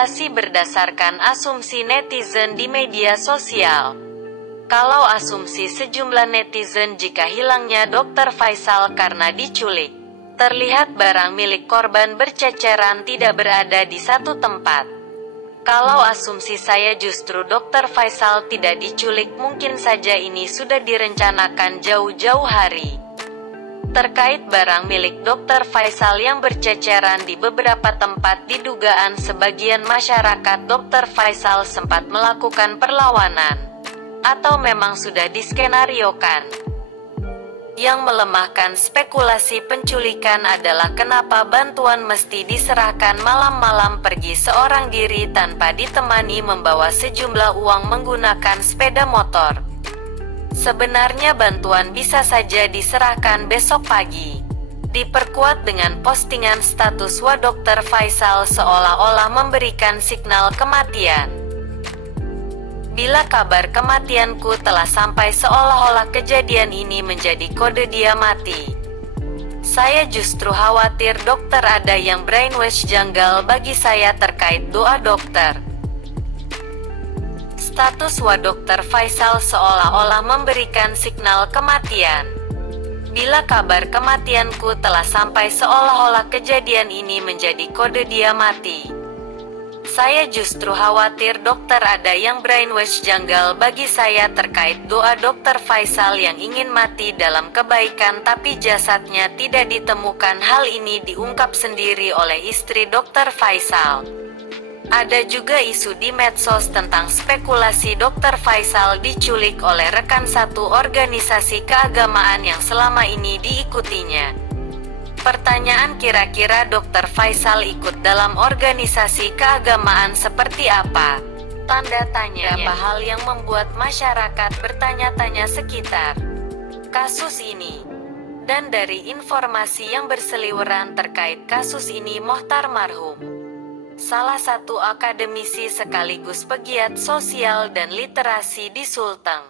Spekulasi berdasarkan asumsi netizen di media sosial. Kalau asumsi sejumlah netizen jika hilangnya Dr. Faisal karena diculik, terlihat barang milik korban berceceran tidak berada di satu tempat. Kalau asumsi saya justru Dr. Faisal tidak diculik, mungkin saja ini sudah direncanakan jauh-jauh hari. Terkait barang milik Dr. Faisal yang berceceran di beberapa tempat, didugaan sebagian masyarakat Dr. Faisal sempat melakukan perlawanan, atau memang sudah diskenariokan. Yang melemahkan spekulasi penculikan adalah kenapa bantuan mesti diserahkan malam-malam pergi seorang diri tanpa ditemani membawa sejumlah uang menggunakan sepeda motor. Sebenarnya bantuan bisa saja diserahkan besok pagi. Diperkuat dengan postingan status Dr. Faisal seolah-olah memberikan signal kematian. Bila kabar kematianku telah sampai, seolah-olah kejadian ini menjadi kode dia mati. Saya justru khawatir dokter ada yang brainwash janggal bagi saya terkait doa dokter. Status Dr. Faisal seolah-olah memberikan signal kematian. Bila kabar kematianku telah sampai, seolah-olah kejadian ini menjadi kode dia mati. Saya justru khawatir dokter ada yang brainwash janggal bagi saya terkait doa Dr. Faisal yang ingin mati dalam kebaikan tapi jasadnya tidak ditemukan. Hal ini diungkap sendiri oleh istri Dr. Faisal. Ada juga isu di medsos tentang spekulasi Dr. Faisal diculik oleh rekan satu organisasi keagamaan yang selama ini diikutinya. Pertanyaan, kira-kira Dr. Faisal ikut dalam organisasi keagamaan seperti apa? Tanda tanya. Apa hal yang membuat masyarakat bertanya-tanya sekitar kasus ini? Dan dari informasi yang berseliweran terkait kasus ini, Mohtar marhum, salah satu akademisi sekaligus pegiat sosial dan literasi di Sulteng,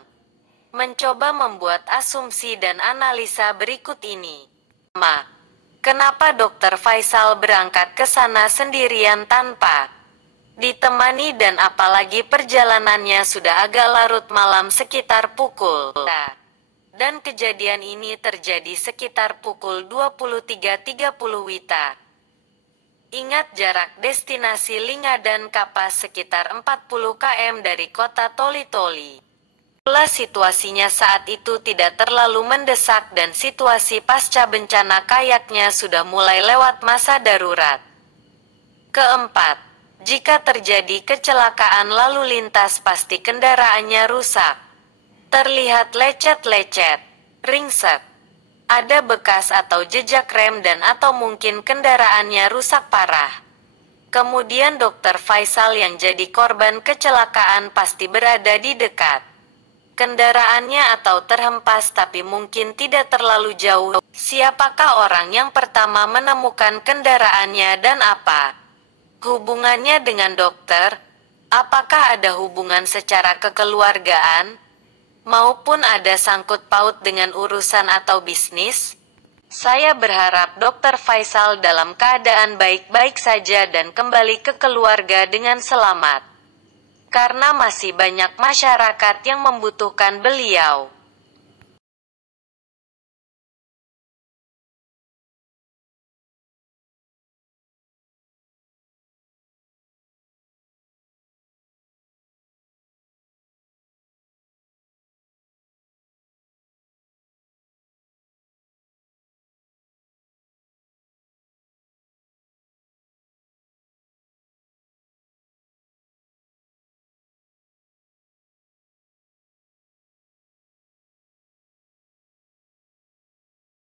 mencoba membuat asumsi dan analisa berikut ini. Kenapa Dr. Faisal berangkat ke sana sendirian tanpa ditemani, dan apalagi perjalanannya sudah agak larut malam sekitar pukul dan kejadian ini terjadi sekitar pukul 23.30 WITA. Ingat jarak destinasi Linga dan Kapas sekitar 40 km dari kota Toli-Toli. Situasinya saat itu tidak terlalu mendesak dan situasi pasca bencana kayaknya sudah mulai lewat masa darurat. Keempat, jika terjadi kecelakaan lalu lintas pasti kendaraannya rusak. Terlihat lecet-lecet, ringsek. Ada bekas atau jejak rem dan atau mungkin kendaraannya rusak parah. Kemudian Dr. Faisal yang jadi korban kecelakaan pasti berada di dekat kendaraannya atau terhempas tapi mungkin tidak terlalu jauh. Siapakah orang yang pertama menemukan kendaraannya dan apa hubungannya dengan dokter? Apakah ada hubungan secara kekeluargaan? Maupun ada sangkut paut dengan urusan atau bisnis? Saya berharap Dr. Faisal dalam keadaan baik-baik saja dan kembali ke keluarga dengan selamat. Karena masih banyak masyarakat yang membutuhkan beliau.